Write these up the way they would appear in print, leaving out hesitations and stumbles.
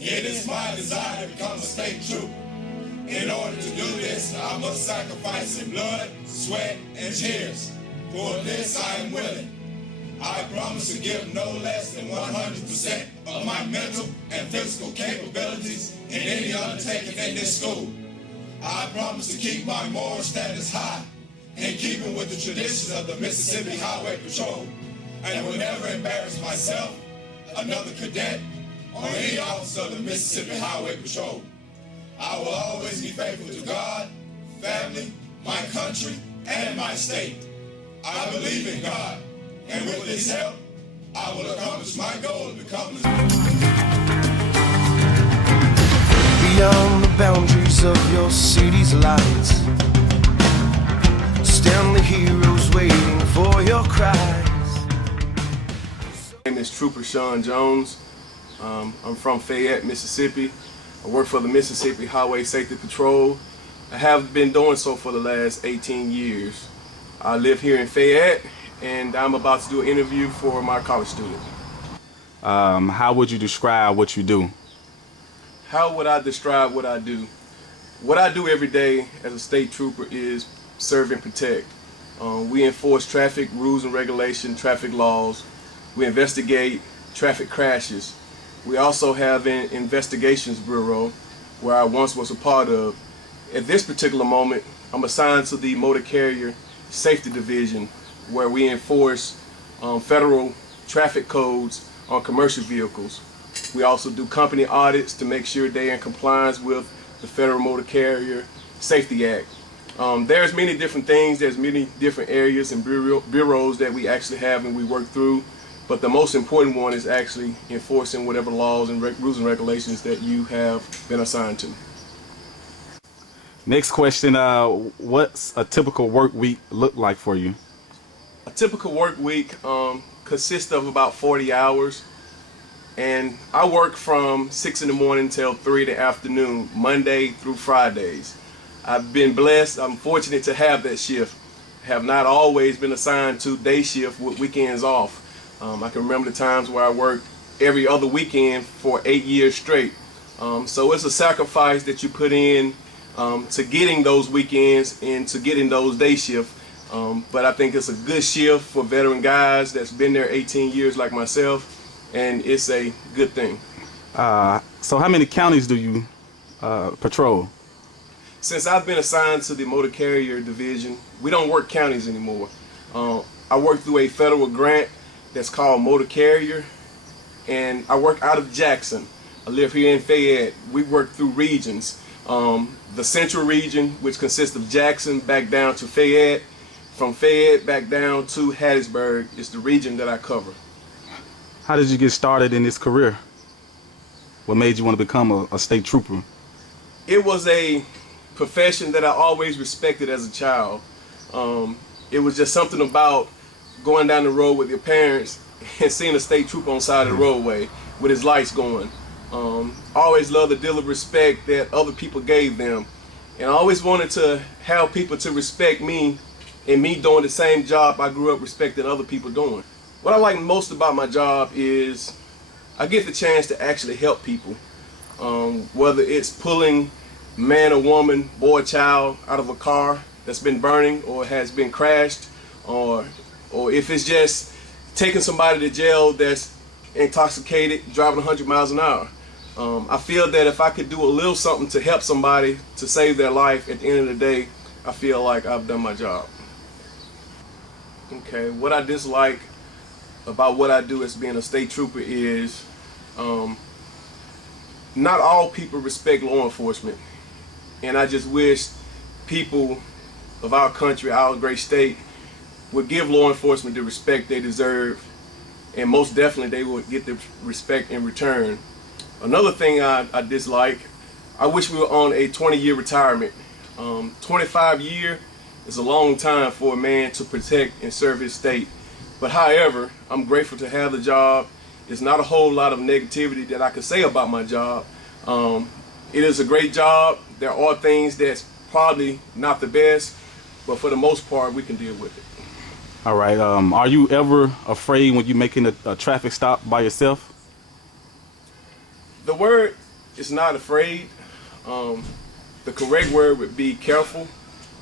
It is my desire to become a state trooper. In order to do this, I must sacrifice in blood, sweat, and tears. For this I am willing. I promise to give no less than 100% of my mental and physical capabilities in any undertaking in this school. I promise to keep my moral standards high, in keeping with the traditions of the Mississippi Highway Patrol, and will never embarrass myself, another cadet, or any officer of the Mississippi Highway Patrol. I will always be faithful to God, family, my country, and my state. I believe in God, and with His help, I will accomplish my goal of becoming beyond the boundaries of your city's lights. Stand the heroes waiting for your cries. My name is Trooper Shon Jones. I'm from Fayette, Mississippi. I work for the Mississippi Highway Safety Patrol. I have been doing so for the last 18 years. I live here in Fayette, and I'm about to do an interview for my college student. How would you describe what you do? How would I describe what I do? What I do every day as a state trooper is serve and protect. We enforce traffic rules and regulations, traffic laws. We investigate traffic crashes. We also have an investigations bureau where I once was a part of. At this particular moment, I'm assigned to the Motor Carrier Safety Division, where we enforce federal traffic codes on commercial vehicles. We also do company audits to make sure they're in compliance with the Federal Motor Carrier Safety Act. There's many different things, there's many different areas and bureaus that we actually have and we work through, but the most important one is actually enforcing whatever laws and rules and regulations that you have been assigned to. Next question, what's a typical work week look like for you? A typical work week consists of about 40 hours, and I work from 6 in the morning till 3 in the afternoon, Monday through Fridays. I've been blessed, I'm fortunate to have that shift. I have not always been assigned to day shift with weekends off. I can remember the times where I worked every other weekend for 8 years straight. So it's a sacrifice that you put in to getting those weekends and to getting those day shifts. But I think it's a good shift for veteran guys that's been there 18 years like myself, and it's a good thing. So how many counties do you patrol? Since I've been assigned to the Motor Carrier Division, we don't work counties anymore. I work through a federal grant that's called Motor Carrier, and I work out of Jackson. I live here in Fayette. We work through regions. The central region, which consists of Jackson back down to Fayette, from Fayette back down to Hattiesburg, is the region that I cover. How did you get started in this career? What made you want to become a state trooper? It was a profession that I always respected as a child. It was just something about going down the road with your parents and seeing a state trooper on the side of the roadway with his lights going. I always loved the deal of respect that other people gave them, and I always wanted to have people to respect me and me doing the same job I grew up respecting other people doing. What I like most about my job is I get the chance to actually help people, whether it's pulling man or woman, boy or child out of a car that's been burning or has been crashed, or if it's just taking somebody to jail that's intoxicated, driving 100 miles an hour. I feel that if I could do a little something to help somebody to save their life at the end of the day, I feel like I've done my job. Okay, what I dislike about what I do as being a state trooper is not all people respect law enforcement, and I just wish people of our country, our great state, would give law enforcement the respect they deserve, and most definitely they would get the respect in return. Another thing I dislike, I wish we were on a 20-year retirement. 25 years is a long time for a man to protect and serve his state. But however, I'm grateful to have the job. There's not a whole lot of negativity that I could say about my job. It is a great job. There are things that's probably not the best, but for the most part, we can deal with it. All right. Are you ever afraid when you're making a traffic stop by yourself? The word is not afraid. The correct word would be careful.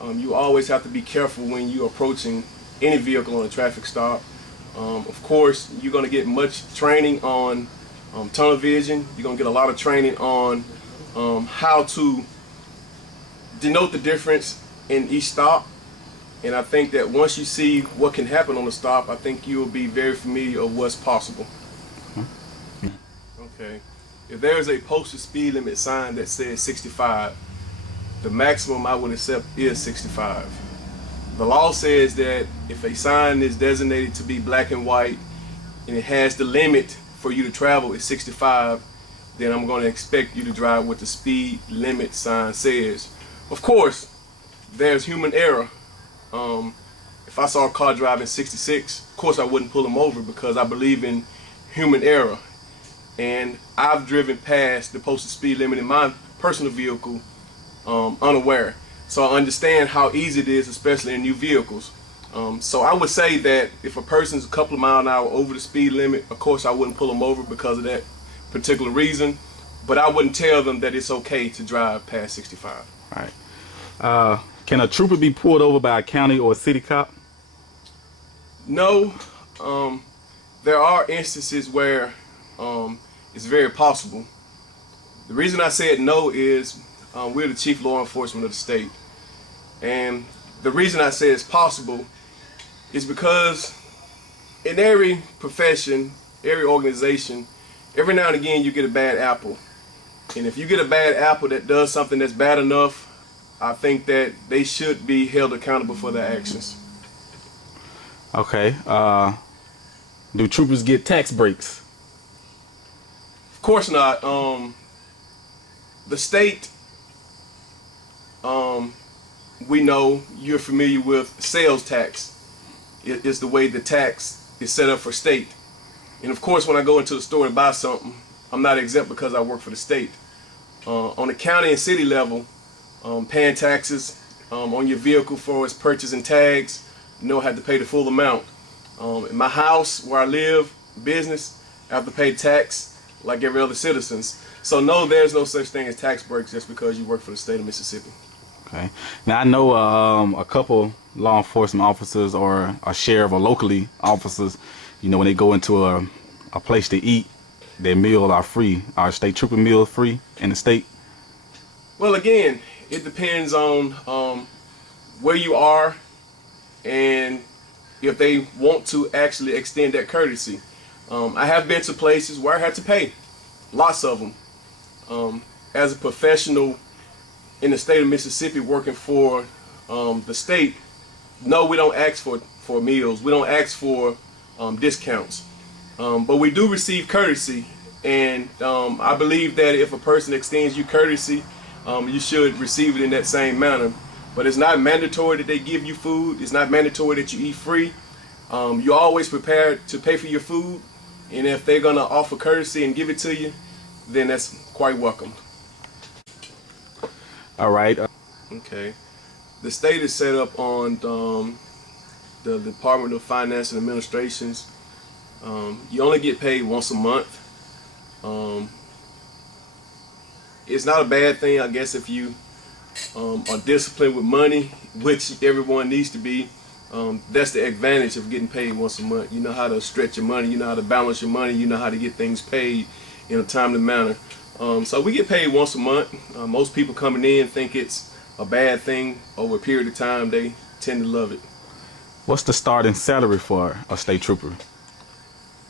You always have to be careful when you're approaching any vehicle on a traffic stop. Of course, you're going to get much training on tunnel vision. You're going to get a lot of training on how to denote the difference in each stop. And I think that once you see what can happen on the stop, I think you'll be very familiar of what's possible. Okay. If there is a posted speed limit sign that says 65, the maximum I would accept is 65. The law says that if a sign is designated to be black and white and it has the limit for you to travel is 65, then I'm going to expect you to drive what the speed limit sign says. Of course, there's human error. If I saw a car driving 66, of course I wouldn't pull them over because I believe in human error. And I've driven past the posted speed limit in my personal vehicle unaware. So I understand how easy it is, especially in new vehicles. So I would say that if a person's a couple of miles an hour over the speed limit, of course I wouldn't pull them over because of that particular reason. But I wouldn't tell them that it's okay to drive past 65. All right. Can a trooper be pulled over by a county or a city cop? No. There are instances where it's very possible. The reason I said no is we're the chief law enforcement of the state. And the reason I say it's possible is because in every profession, every organization, every now and again you get a bad apple. And if you get a bad apple that does something that's bad enough, I think that they should be held accountable for their actions. Okay. Do troopers get tax breaks? Of course not. The state, we know you're familiar with sales tax. It is the way the tax is set up for state. And of course, when I go into the store and buy something, I'm not exempt because I work for the state. On the county and city level, paying taxes on your vehicle for its purchase and tags, you know, I have to pay the full amount. In my house, where I live, business, I have to pay tax like every other citizens. So no, there's no such thing as tax breaks just because you work for the state of Mississippi. Okay. Now I know a couple law enforcement officers or a sheriff or locally officers, you know, when they go into a place to eat, their meal are free. Are state trooper meals free in the state? Well, again, it depends on where you are and if they want to actually extend that courtesy. I have been to places where I had to pay, lots of them. As a professional in the state of Mississippi working for the state, no, we don't ask for meals. We don't ask for discounts. But we do receive courtesy, and I believe that if a person extends you courtesy, you should receive it in that same manner. But it's not mandatory that they give you food. It's not mandatory that you eat free. You're always prepared to pay for your food, and if they're gonna offer courtesy and give it to you, then that's quite welcome. All right. Okay. The state is set up on the Department of Finance and Administrations. You only get paid once a month. It's not a bad thing, I guess, if you are disciplined with money, which everyone needs to be. That's the advantage of getting paid once a month. You know how to stretch your money, you know how to balance your money, you know how to get things paid in a timely manner. So we get paid once a month. Most people coming in think it's a bad thing. Over a period of time, they tend to love it. What's the starting salary for a state trooper?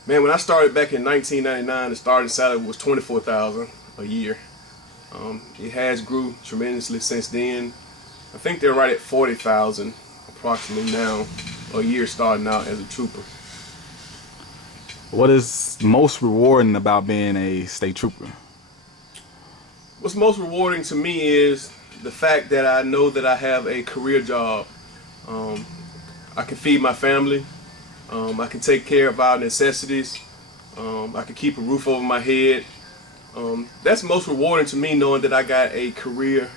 Man, when I started back in 1999, the starting salary was $24,000 a year. It has grew tremendously since then. I think they're right at $40,000 approximately now a year starting out as a trooper. What is most rewarding about being a state trooper? What's most rewarding to me is the fact that I know that I have a career job. I can feed my family. I can take care of our necessities. I can keep a roof over my head. That's most rewarding to me, knowing that I got a career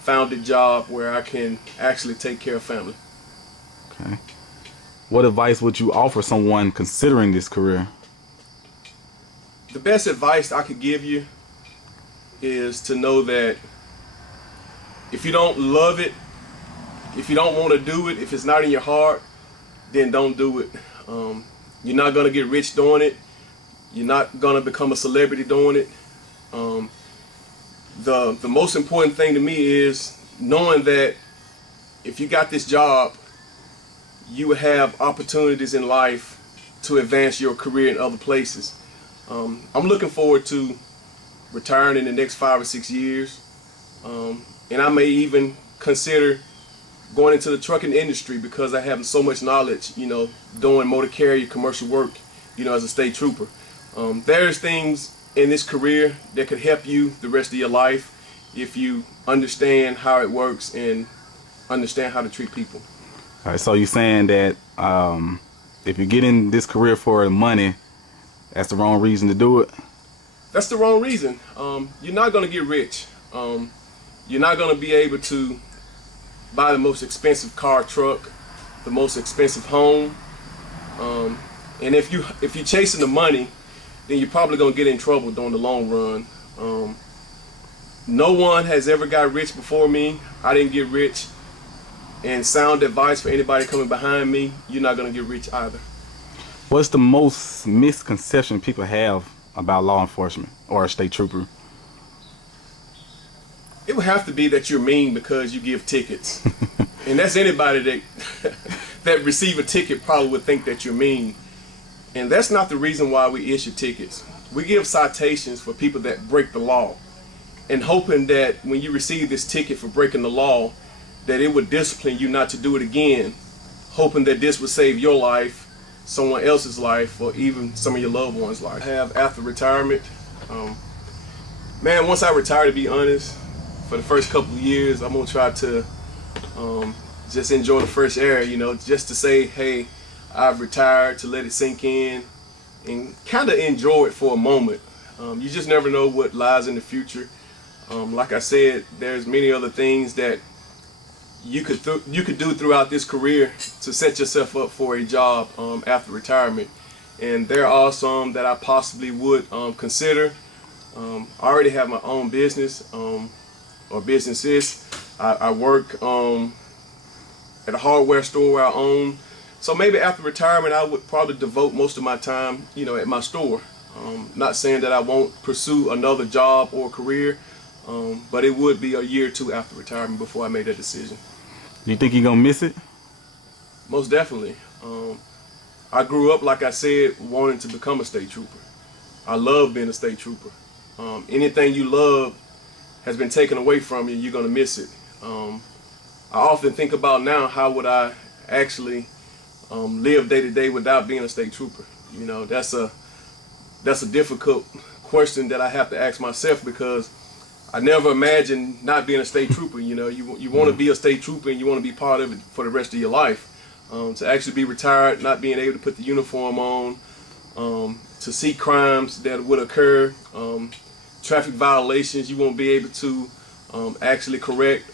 founded job where I can actually take care of family. Okay. What advice would you offer someone considering this career? The best advice I could give you is to know that if you don't love it, if you don't want to do it, if it's not in your heart, then don't do it. You're not going to get rich doing it. You're not going to become a celebrity doing it. The most important thing to me is knowing that if you got this job, you will have opportunities in life to advance your career in other places. I'm looking forward to retiring in the next 5 or 6 years. And I may even consider going into the trucking industry because I have so much knowledge, doing motor carrier commercial work, as a state trooper. There's things in this career that could help you the rest of your life if you understand how it works and understand how to treat people. All right, so you're saying that if you get in this career for money, that's the wrong reason to do it? That's the wrong reason. You're not going to get rich. You're not going to be able to buy the most expensive car, truck, the most expensive home. And if you're chasing the money, then you're probably going to get in trouble during the long run. No one has ever got rich before me. I didn't get rich. And sound advice for anybody coming behind me, you're not going to get rich either. What's the most misconception people have about law enforcement or a state trooper? It would have to be that you're mean because you give tickets. And that's anybody that that receive a ticket probably would think that you're mean. And that's not the reason why we issue tickets. We give citations for people that break the law, and hoping that when you receive this ticket for breaking the law, that it would discipline you not to do it again, hoping that this would save your life, someone else's life, or even some of your loved ones' life. I have after retirement. Man, once I retire, to be honest, for the first couple of years, I'm gonna try to just enjoy the fresh air, just to say, hey, I've retired, to let it sink in and kind of enjoy it for a moment. You just never know what lies in the future. Like I said, there's many other things that you could do throughout this career to set yourself up for a job after retirement. And there are some that I possibly would consider. I already have my own business or businesses. I work at a hardware store where I own. So maybe after retirement, I would probably devote most of my time, at my store. Not saying that I won't pursue another job or career, but it would be a year or two after retirement before I made that decision. Do you think you're gonna miss it? Most definitely. I grew up, like I said, wanting to become a state trooper. I love being a state trooper. Anything you love has been taken away from you, you're gonna miss it. I often think about now, how would I actually live day to day without being a state trooper? That's a difficult question that I have to ask myself, because I never imagined not being a state trooper. You want to be a state trooper and you want to be part of it for the rest of your life. To actually be retired, not being able to put the uniform on, to see crimes that would occur, traffic violations you won't be able to actually correct.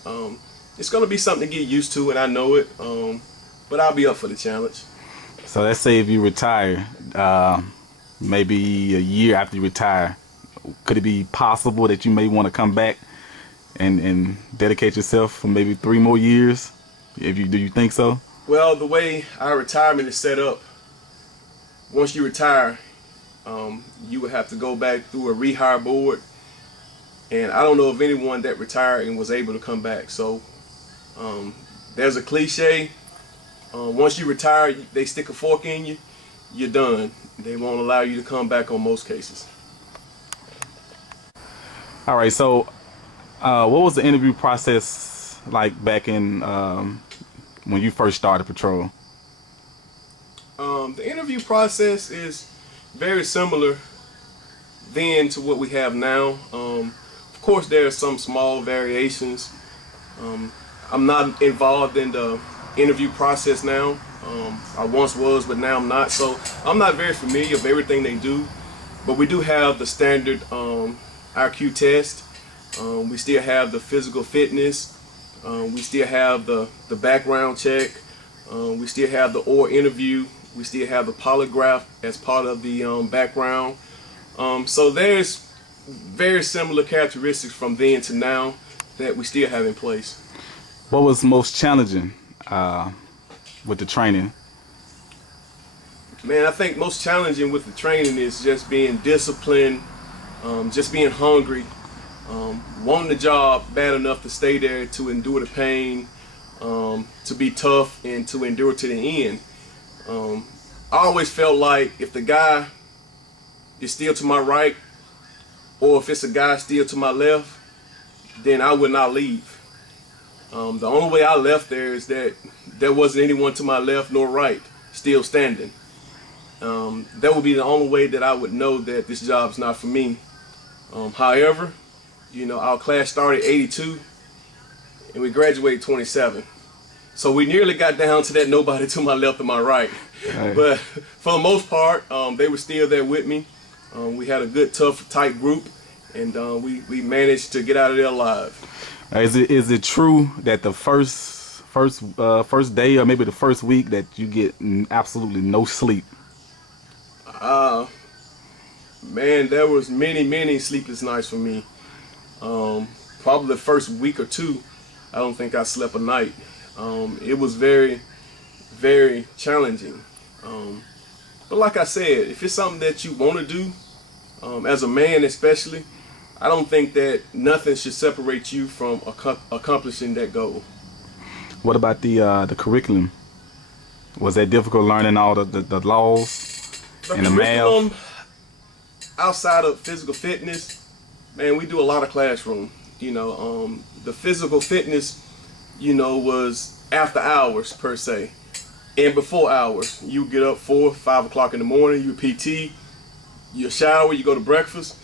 It's going to be something to get used to, and I know it, but I'll be up for the challenge. So let's say if you retire, maybe a year after you retire, could it be possible that you may want to come back and dedicate yourself for maybe 3 more years? Do you think so? Well, the way our retirement is set up, once you retire, you would have to go back through a rehire board, and I don't know of anyone that retired and was able to come back. So there's a cliche, once you retire, they stick a fork in you, you're done. They won't allow you to come back on most cases. All right, so what was the interview process like back in when you first started patrol? The interview process is very similar then to what we have now. Of course, there are some small variations. I'm not involved in the interview process now. I once was, but now I'm not. So I'm not very familiar with everything they do. But we do have the standard IQ test. We still have the physical fitness. We still have the background check. We still have the oral interview. We still have the polygraph as part of the background. So there's very similar characteristics from then to now that we still have in place. What was most challenging with the training? Man, I think most challenging with the training is just being disciplined, just being hungry, wanting the job bad enough to stay there, to endure the pain, to be tough, and to endure to the end. I always felt like if the guy is still to my right, or if it's a guy still to my left, then I would not leave. The only way I left there is that there wasn't anyone to my left nor right still standing. That would be the only way that I would know that this job's not for me. However, you know, our class started 82 and we graduated 27. So we nearly got down to that nobody to my left or my right. Right. But for the most part, they were still there with me. We had a good, tough, tight group, and we managed to get out of there alive. Is it true that the first day or maybe the first week that you get absolutely no sleep? Man, there was many sleepless nights for me. Probably the first week or two, I don't think I slept a night. It was very challenging. But like I said, if it's something that you want to do, as a man especially, I don't think that nothing should separate you from accomplishing that goal. What about the curriculum? Was that difficult learning all the laws and the curriculum, math? Outside of physical fitness, man, we do a lot of classroom. You know, the physical fitness, you know, was after hours per se. And before hours, you get up 4, 5 o'clock in the morning, you PT, you shower, you go to breakfast,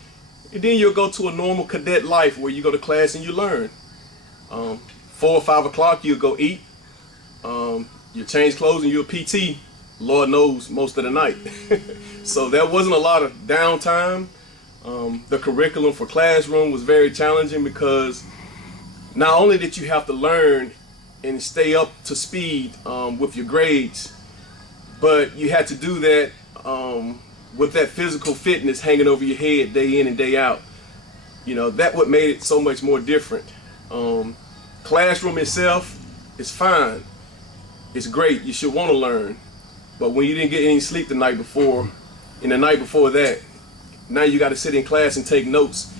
and then you'll go to a normal cadet life where you go to class and you learn. 4 or 5 o'clock, you'll go eat, you change clothes and you'll PT, Lord knows, most of the night. So there wasn't a lot of downtime. The curriculum for classroom was very challenging because not only did you have to learn and stay up to speed with your grades, but you had to do that with that physical fitness hanging over your head day in and day out. You know, that what made it so much more different. Classroom itself is fine. It's great. You should want to learn. But when you didn't get any sleep the night before, and the night before that, now you got to sit in class and take notes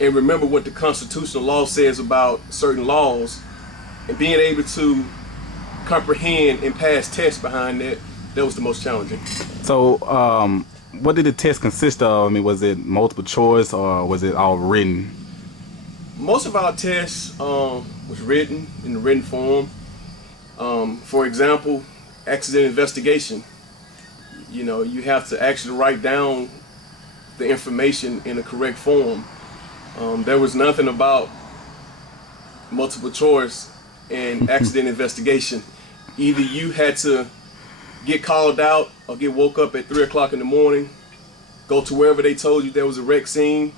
and remember what the constitutional law says about certain laws, and being able to comprehend and pass tests behind that, that was the most challenging. So, what did the test consist of? I mean, was it multiple choice or was it all written? Most of our tests was written in the written form. For example, accident investigation. You know, you have to actually write down the information in the correct form. There was nothing about multiple choice and accident investigation. Either you had to get called out or get woke up at 3 o'clock in the morning, go to wherever they told you there was a wreck scene,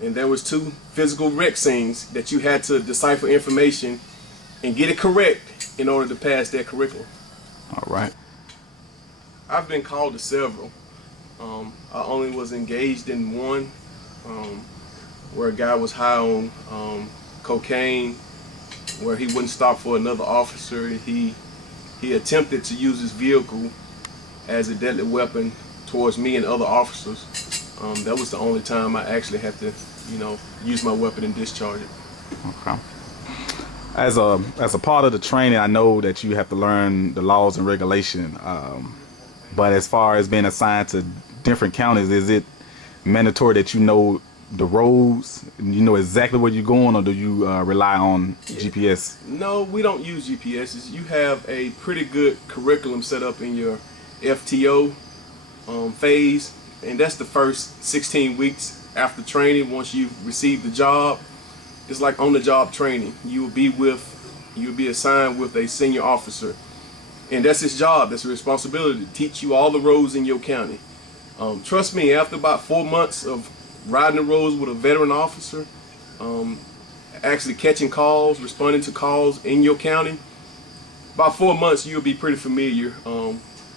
and there was 2 physical wreck scenes that you had to decipher information and get it correct in order to pass that curriculum. All right. I've been called to several. I only was engaged in one where a guy was high on cocaine, where he wouldn't stop for another officer. He attempted to use his vehicle as a deadly weapon towards me and other officers. That was the only time I actually had to, you know, use my weapon and discharge it. Okay. As a part of the training, I know that you have to learn the laws and regulation. But as far as being assigned to different counties, is it mandatory that you know the roads and you know exactly where you're going, or do you rely on GPS? No, we don't use GPSs. You have a pretty good curriculum set up in your FTO phase, and that's the first 16 weeks after training. Once you've received the job, it's like on-the-job training. You'll be assigned with a senior officer, and that's his job. That's a responsibility to teach you all the roads in your county. Trust me, after about 4 months of riding the roads with a veteran officer, actually catching calls, responding to calls in your county, about 4 months you'll be pretty familiar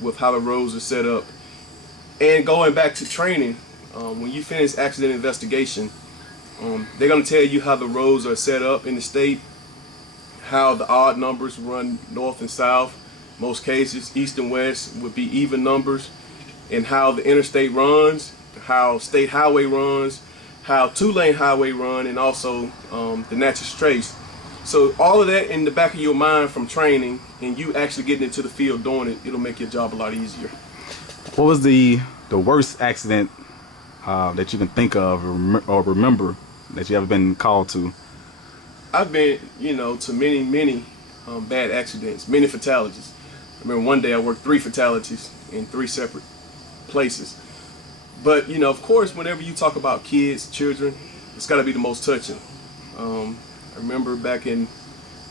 with how the roads are set up. And going back to training, when you finish accident investigation, they're going to tell you how the roads are set up in the state, how the odd numbers run north and south. Most cases, east and west would be even numbers, and how the interstate runs, how state highway runs, how two-lane highway run, and also the natural trace. So all of that in the back of your mind from training, and you actually getting into the field doing it, it'll make your job a lot easier. What was the worst accident that you can think of or remember that you ever been called to? I've been, to many bad accidents, many fatalities. I remember one day I worked 3 fatalities in 3 separate places. But, of course, whenever you talk about kids, children, it's got to be the most touching. I remember back in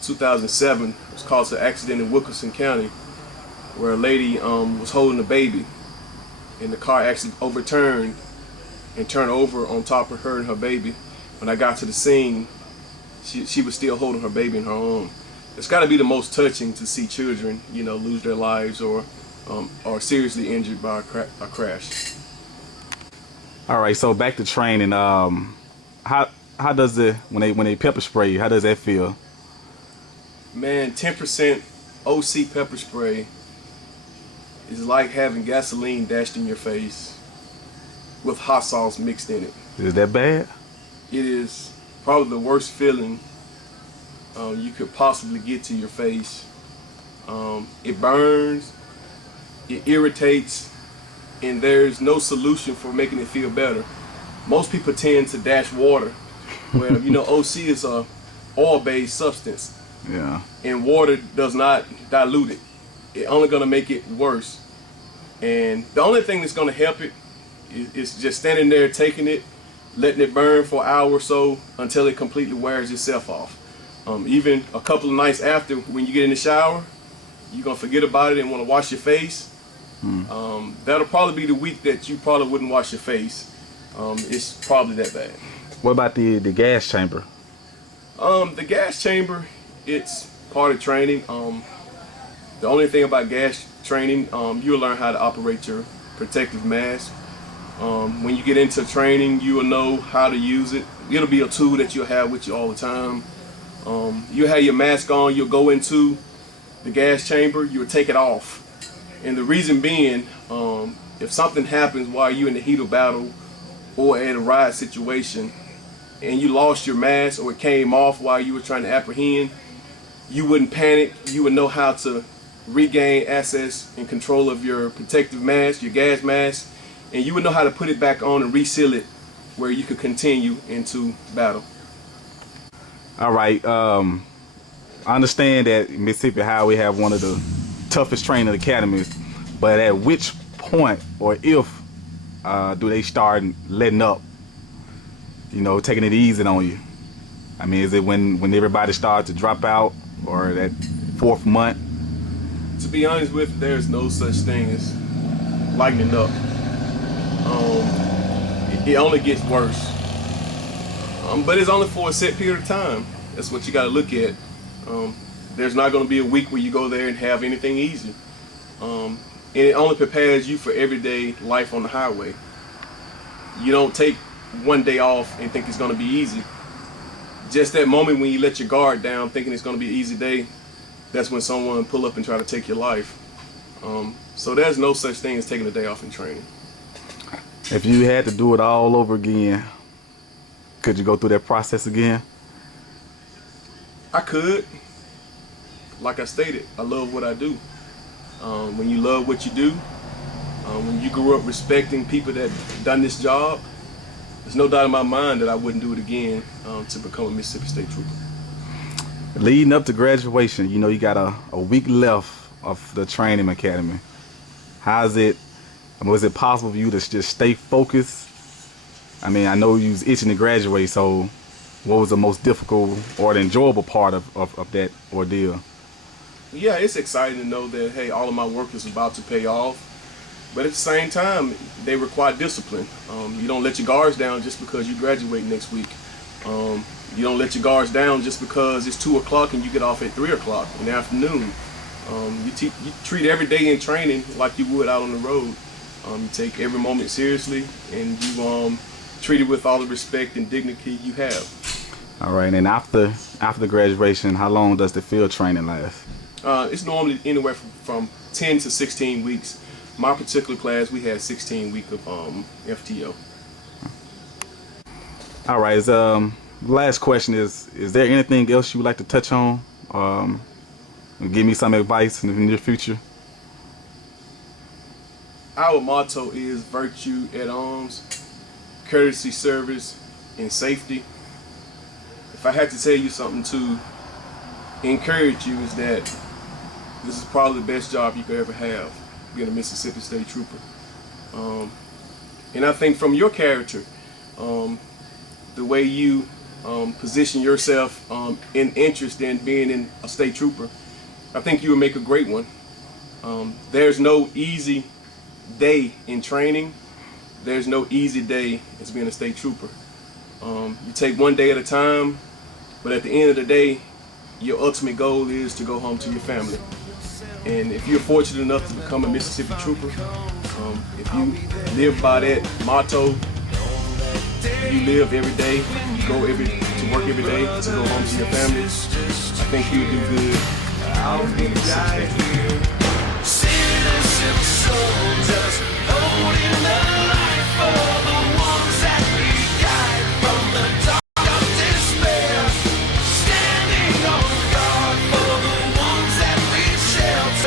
2007, it was caused an accident in Wilkinson County where a lady was holding a baby, and the car actually overturned and turned over on top of her and her baby. When I got to the scene, she was still holding her baby in her arm. It's got to be the most touching to see children, lose their lives or seriously injured by a crash. All right, so back to training. How does it when they pepper spray you? How does that feel? Man, 10% OC pepper spray is like having gasoline dashed in your face with hot sauce mixed in it. Is that bad? It is probably the worst feeling you could possibly get to your face. It burns, it irritates, and there's no solution for making it feel better. Most people tend to dash water, where OC is a oil-based substance. Yeah. And water does not dilute it. It's only gonna make it worse. And the only thing that's gonna help it is just standing there taking it, letting it burn for an hour or so until it completely wears itself off. Even a couple of nights after, when you get in the shower, you're gonna forget about it and want to wash your face. That'll probably be the week that you probably wouldn't wash your face. It's probably that bad. What about the gas chamber? The gas chamber, it's part of training. The only thing about gas training, you'll learn how to operate your protective mask. When you get into training, you will know how to use it. It'll be a tool that you'll have with you all the time. You'll have your mask on, you'll go into the gas chamber, you'll take it off. And the reason being, if something happens while you're in the heat of battle or at a riot situation and you lost your mask or it came off while you were trying to apprehend, you wouldn't panic. You would know how to regain access and control of your protective mask, your gas mask, and you would know how to put it back on and reseal it where you could continue into battle. All right. I understand that in Mississippi how we have one of the toughest training academies, but at which point or if do they start letting up, taking it easy on you? I mean, is it when everybody starts to drop out or that 4th month? To be honest with you, there's no such thing as lightening up. It only gets worse. But it's only for a set period of time. That's what you got to look at. There's not going to be a week where you go there and have anything easy. And it only prepares you for everyday life on the highway. You don't take one day off and think it's going to be easy. Just that moment when you let your guard down thinking it's going to be an easy day, that's when someone pull up and try to take your life. So there's no such thing as taking a day off in training. If you had to do it all over again, could you go through that process again? I could. Like I stated, I love what I do. When you love what you do, when you grew up respecting people that done this job, there's no doubt in my mind that I wouldn't do it again to become a Mississippi State Trooper. Leading up to graduation, you got a week left of the training academy. Was it possible for you to just stay focused? I mean, I know you was itching to graduate, so what was the most difficult or the enjoyable part of that ordeal? Yeah, it's exciting to know that, hey, all of my work is about to pay off. But at the same time, they require discipline. You don't let your guards down just because you graduate next week. You don't let your guards down just because it's 2 o'clock and you get off at 3 o'clock in the afternoon. You treat every day in training like you would out on the road. You take every moment seriously, and you treat it with all the respect and dignity you have. All right, and after graduation, how long does the field training last? It's normally anywhere from 10 to 16 weeks. My particular class, we had 16 weeks of FTO. All right. Last question is there anything else you would like to touch on? Give me some advice in the near future. Our motto is virtue at arms, courtesy, service, and safety. If I had to tell you something to encourage you, is that this is probably the best job you could ever have, being a Mississippi State Trooper. And I think from your character, the way you position yourself in interest in being in a state trooper, I think you would make a great one. There's no easy day in training. There's no easy day as being a state trooper. You take one day at a time, but at the end of the day, your ultimate goal is to go home to your family. And if you're fortunate enough to become a Mississippi trooper, if you live by that motto, you live every day, you go to work every day to go home to your family, I think you'll do good. I'll be right here. Citizen soldiers holding the